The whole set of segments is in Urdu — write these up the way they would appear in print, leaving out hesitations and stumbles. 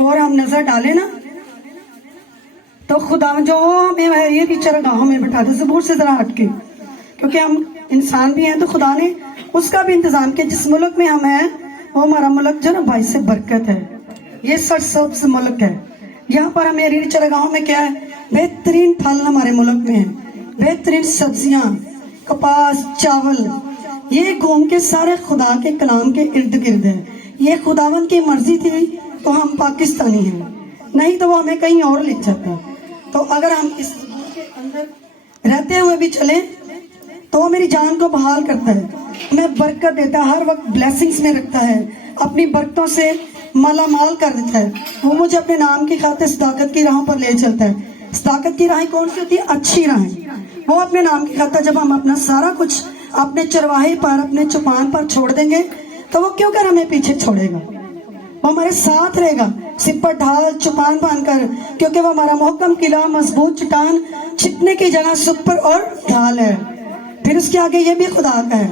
اور ہم نظر ڈالیں نا تو خدا جو ہمیں یہ بھی چراگاہوں میں بٹھا دے، زبور سے ذرا ہٹ کے، کیونکہ ہم انسان بھی ہیں تو خدا نے اس کا بھی انتظام کیا. جس ملک میں ہم ہیں وہ ہمارا ملک جو نا باعث برکت ہے، یہ سرسبز ملک ہے. یہاں پر ہمیں ریڑھ چراگاہوں میں کیا ہے؟ بہترین پھل ہمارے ملک میں ہیں، بہترین سبزیاں، کپاس، چاول. یہ گھوم کے سارے خدا کے کلام کے ارد گرد ہے. یہ خداوند کی مرضی تھی تو ہم پاکستانی ہیں، نہیں تو وہ ہمیں کہیں اور لے جاتا. تو اگر ہم اس زبور کے اندر رہتے ہوئے بھی چلیں تو وہ میری جان کو بحال کرتا ہے، ہمیں برکت دیتا ہے، ہر وقت بلیسنگز میں رکھتا ہے، اپنی برکتوں سے مالا مال کر دیتا ہے. وہ مجھے اپنے نام کی خاطر صداقت کی راہوں پر لے چلتا ہے. صداقت کی راہیں کون سی ہوتی ہے؟ اچھی راہیں. وہ اپنے نام کی خاطر جب ہم اپنا سارا کچھ اپنے چرواہے پر، اپنے چوپان پر چھوڑ دیں گے تو وہ کیوں کر ہمیں پیچھے چھوڑے گا؟ وہ ہمارے ساتھ رہے گا، سپر ڈھال چوپان باندھ کر، کیونکہ وہ ہمارا محکم قلعہ، مضبوط چٹان، چھپنے کی جگہ سپر اور ڈھال ہے. پھر اس کے آگے یہ بھی خدا کا ہے،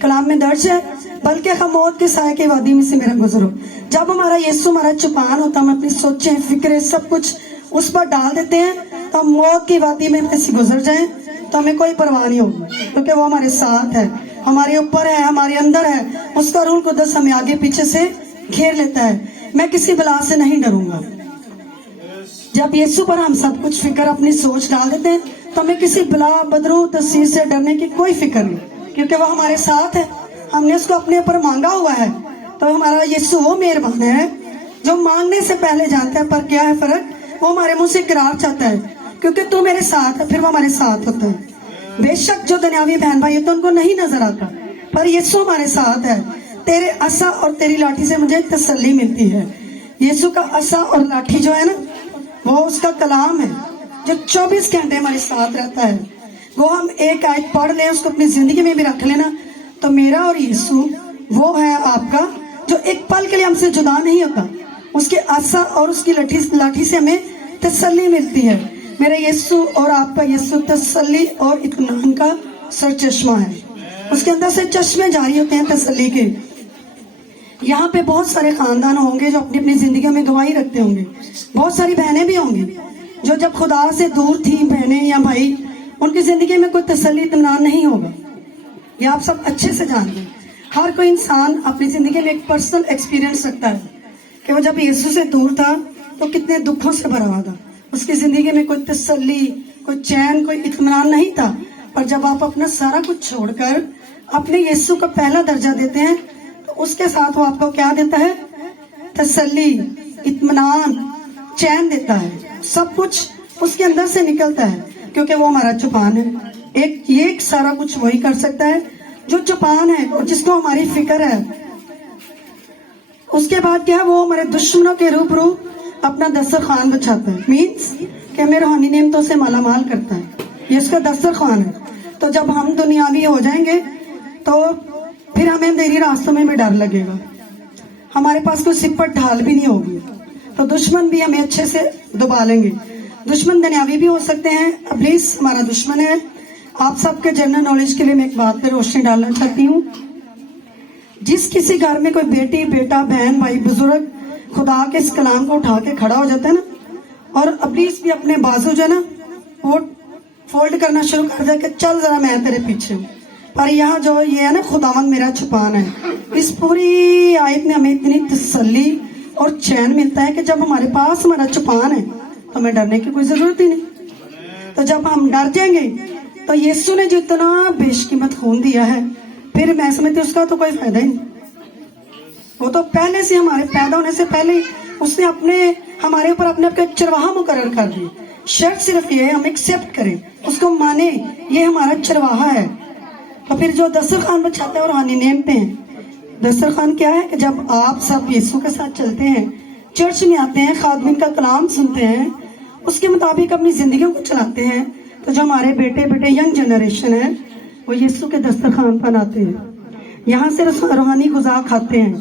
کلام میں درج ہے، بلکہ ہم موت کے سائے کے وادی میں سے میرا گزرو. جب ہمارا یسوع ہمارا چوپان ہوتا، ہم اپنی سوچیں، فکریں، سب کچھ اس پر ڈال دیتے ہیں تو ہم موت کی وادی میں سے گزر جائیں تو ہمیں کوئی پرواہ نہیں ہوگی، کیونکہ وہ ہمارے ساتھ ہے، ہمارے اوپر ہے، ہمارے اندر ہے. اس کا روح القدس ہمیں آگے پیچھے سے گھیر لیتا ہے. میں کسی بلا سے نہیں ڈروں گا. جب یسوع پر ہم سب کچھ فکر، اپنی سوچ ڈال دیتے ہیں تو ہمیں کسی بلا، بدرو، تصویر سے ڈرنے کی کوئی فکر نہیں، کیونکہ وہ ہمارے ساتھ ہے. ہم نے اس کو اپنے اوپر مانگا ہوا ہے. تو ہمارا یسوع وہ مہربان ہے جو مانگنے سے پہلے جانتا ہے. پر کیا ہے فرق؟ وہ ہمارے منہ سے اقرار چاہتا ہے، کیونکہ تو میرے ساتھ ہے، پھر وہ ہمارے ساتھ ہوتا ہے. بے شک جو دنیاوی بہن بھائی تو ان کو نہیں نظر آتا، پر یسوع ہمارے ساتھ ہے. تیرے عصا اور تیری لاٹھی سے مجھے تسلی ملتی ہے. یسوع کا عصا اور لاٹھی جو ہے نا، وہ اس کا کلام ہے جو 24 گھنٹے ہمارے ساتھ رہتا ہے. وہ ہم ایک آیت پڑھ لیں، اس کو اپنی زندگی میں بھی رکھ لینا، تو میرا اور یسوع وہ ہے آپ کا جو ایک پل کے لیے ہم سے جدا نہیں ہوتا. اس کے عصا اور اس کی لاٹھی سے ہمیں تسلی ملتی ہے. میرا یسوع اور آپ کا یسوع تسلی اور اطمینان کا سر چشمہ ہے. اس کے اندر سے چشمے جاری ہوتے ہیں تسلی کے. یہاں پہ بہت سارے خاندان ہوں گے جو اپنی اپنی زندگیوں میں گواہی رکھتے ہوں گے. بہت ساری بہنیں بھی ہوں گی جو جب خدا سے دور تھیں، بہنیں یا بھائی، ان کی زندگی میں کوئی تسلی اطمینان نہیں ہوگا. یہ آپ سب اچھے سے جانتے ہیں. ہر کوئی انسان اپنی زندگی میں ایک پرسنل ایکسپیرینس رکھتا ہے کہ وہ جب یسوع سے دور تھا تو کتنے دکھوں سے بھرا ہوا تھا. اس کی زندگی میں کوئی تسلی، کوئی چین، کوئی اطمینان نہیں تھا. پر جب آپ اپنا سارا کچھ چھوڑ کر اپنے یسوع کو پہلا درجہ دیتے ہیں تو اس کے ساتھ وہ آپ کو کیا دیتا ہے؟ تسلی، اطمینان، چین دیتا ہے. سب کچھ اس کے اندر سے نکلتا ہے، کیونکہ وہ ہمارا چوپان ہے. ایک سارا کچھ وہی کر سکتا ہے جو چوپان ہے اور جس کو ہماری فکر ہے. اس کے بعد کیا ہے؟ وہ ہمارے دشمنوں کے روبرو اپنا دسترخوان بچھاتا ہے. مینس کہ ہمیں روحانی نعمتوں سے مالا مال کرتا ہے. یہ اس کا دسترخوان ہے. تو جب ہم دنیاوی ہو جائیں گے تو پھر ہمیں میری راستوں میں بھی ڈر لگے گا. ہمارے پاس کوئی سپٹ ڈھال بھی نہیں ہوگی تو دشمن بھی ہمیں اچھے سے دبا لیں گے. دشمن دنیاوی بھی ہو سکتے ہیں. ابلیس ہمارا دشمن ہے. آپ سب کے جنرل نالج کے لیے میں ایک بات پہ روشنی ڈالنا چاہتی ہوں. جس کسی گھر میں کوئی بیٹی، بیٹا، بہن، بھائی، بزرگ خدا کے اس کلام کو اٹھا کے کھڑا ہو جاتا ہے نا، اور ابلیس بھی اپنے بازو جو ہے نا وہ فولڈ کرنا شروع کر دے کہ چل ذرا میں تیرے پیچھے ہوں. پر یہاں جو یہ ہے نا، خداوند میرا چھپان ہے. اس پوری آیت میں ہمیں اتنی تسلی اور چین ملتا ہے کہ جب ہمارے پاس ہمارا چھپان ہے تو ہمیں ڈرنے کی کوئی ضرورت ہی نہیں. تو جب ہم ڈر جائیں گے تو یسوع نے جو اتنا بیش قیمت خون دیا ہے، پھر میں سمجھتی اس کا تو کوئی فائدہ ہی نہیں. وہ تو پہلے سے ہمارے پیدا ہونے سے پہلے اس نے ہمارے اوپر اپنے چرواہا مقرر کر دی. شرط صرف یہ ہے ہم ایکسیپٹ کریں، اس کو مانیں، یہ ہمارا چرواہا ہے. تو پھر جو دسترخوان بچھاتا ہے اور روحانی نعمتیں ہیں. دسترخوان کیا ہے کہ جب آپ سب یسوع کے ساتھ چلتے ہیں، چرچ میں آتے ہیں، خادمین کا کلام سنتے ہیں، اس کے مطابق اپنی زندگیوں کو چلاتے ہیں، تو جو ہمارے بیٹے ینگ جنریشن ہے وہ یسوع کے دسترخوان پر آتے ہیں، یہاں سے روحانی غذا کھاتے ہیں.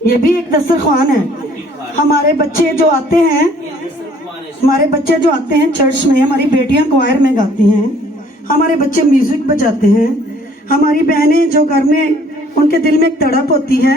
یہ بھی ایک دسترخوان ہے. ہمارے بچے جو آتے ہیں چرچ میں، ہماری بیٹیاں کوائر میں گاتی ہیں، ہمارے بچے میوزک بجاتے ہیں، ہماری بہنیں جو گھر میں ان کے دل میں ایک تڑپ ہوتی ہے